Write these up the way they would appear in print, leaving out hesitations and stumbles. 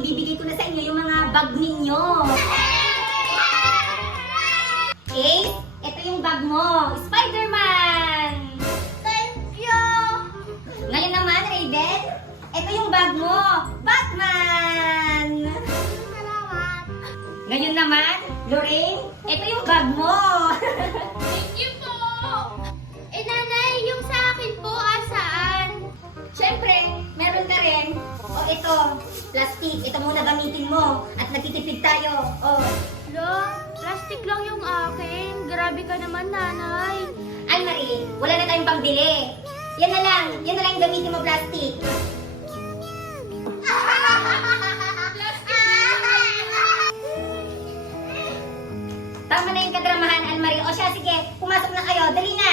ibibigay ko na sa inyo yung mga bag ninyo. Ace, ito yung bag mo. Spider-Man! Thank you! Ngayon naman, Raven, ito yung bag mo. Batman! Salamat! Ngayon naman, Lorraine, ito yung bag mo. Thank you po! Eh, nanay, yung sa akin po, saan? Siyempre, meron ka rin. O ito, plastic. Ito muna gamitin mo. At nagtitipid tayo. O, Lo, plastic lang yung akin. Grabe ka naman, nanay. ay Marie, wala na tayong pambili. Yan na lang yung gamitin mo, plastic. Tama na yung kadramahan, Almarie. O siya, sige, pumasok na kayo. Dali na.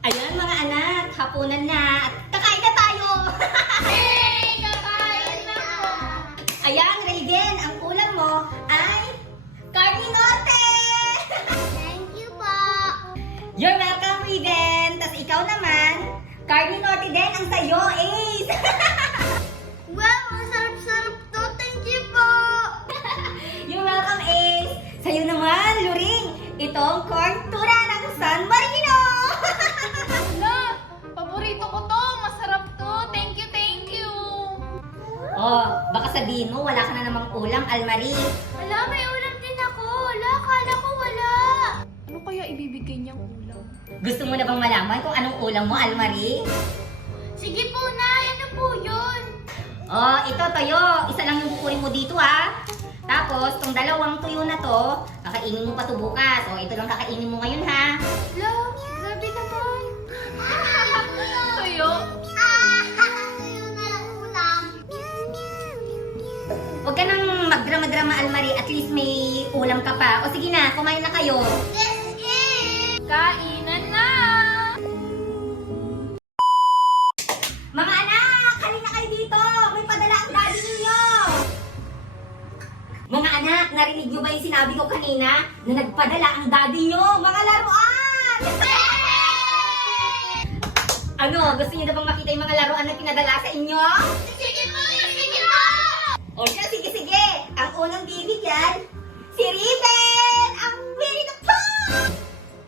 Ayan mga anak, hapunan na. At kakain na tayo. Hey, kakain na po! Ayan, Raven, ang ulam mo ay carninote. Thank you po! You're welcome, Raven. Tapos ikaw naman, carninote din ang sayo, Ace. Wow, masarap-sarap to. Thank you po! You're welcome, Ace. Sa'yo naman, Luring, itong corn tuna ng San Marino. Hala, paborito ko to. Masarap to. Thank you, thank you. Oh, baka sabihin mo, wala ka na namang ulam, Almarie. Hala, may ulam din ako. Hala, kala ko wala. Ano kaya ibibigay niyang ulam? Gusto mo na bang malaman kung anong ulam mo, Almarie? Sige po, Nay. Ano po yun? Oh, ito, Toyo. Isa lang yung kukunin mo dito, ha? Tapos, tong dalawang tuyo na to, kakainin mo pa to bukas. O, ito lang kakainin mo ngayon, ha? Hala, grabe naman. Tuyo? Tuyo na lang ulam. Huwag ka nang magdrama-drama, Almarie. At least may ulam ka pa. O, sige na, kumain na kayo. Kainan na! Mga anak, halina kayo dito. May padala ang daddy ninyo. Mga anak, narinig nyo ba yung sinabi ko kanina na nagpadala ang daddy nyo? Mga laruan! Ano, gusto niyo na bang makita yung mga laruan na pinadala sa inyo? Sige po! Sige po! O siya, sige. Ang unang bibigyan, si Riven! Ang very the top!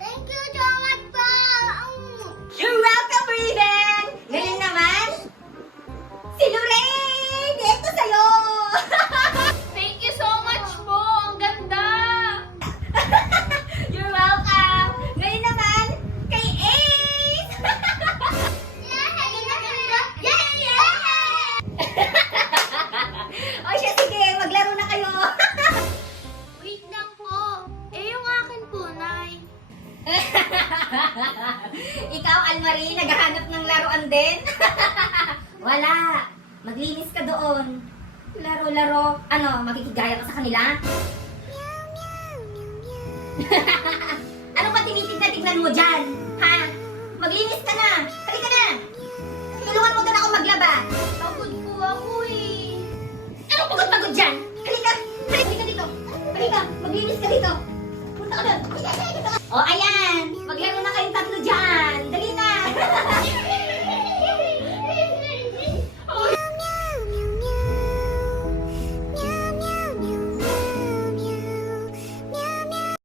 Thank you so much po! You're welcome, Riven! Ngayon naman, si Lorraine! Ito sa'yo! Thank you so much po! Ang ganda! You're welcome! Ngayon naman, kay Ace! O siya, sige, maglaro na kayo! Wait lang po. Eh, yung akin po, Nay. Ikaw, Almarie, naghahanap ng laruan din? Wala. Maglinis ka doon. Laro-laro. Ano, makikigaya ka sa kanila? Ano ba tinitignan mo dyan? Ha? Maglinis ka na. Halika na. Tulungan mo doon ako maglaba. Pagod po ako eh. Anong pagod-pagod dyan? Halika. Halika dito. Halika. Maglinis ka dito. Punta ka doon. O, ayan. Maglaro na